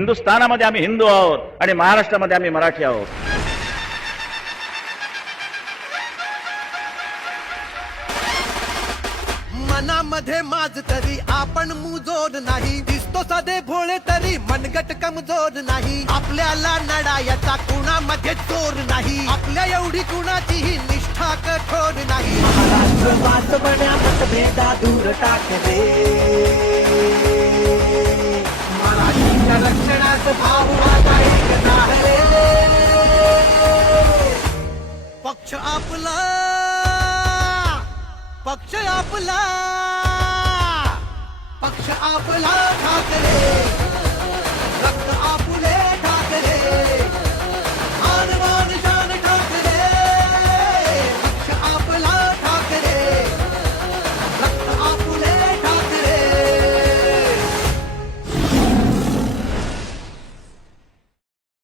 हिंदुस्थानामध्ये आम्ही हिंदू आहोत आणि महाराष्ट्रामध्ये आम्ही मराठी आहोत. मनामध्ये माझ तरी आपण मुजोर नाही, दिसतो साधे भोळे तरी मनगट कमजोर नाही. आपल्याला लढायचा कुणामध्ये जोर नाही, आपल्या एवढी कुणाचीही निष्ठा कठोर नाही. महाराष्ट्र वाचवण्या मतभेदा दूर टाकले, मराठीच्या रक्षणात भाव माझा एक नाहले. पक्ष आपला, पक्ष आपला, पक्ष आपला ठाकरे.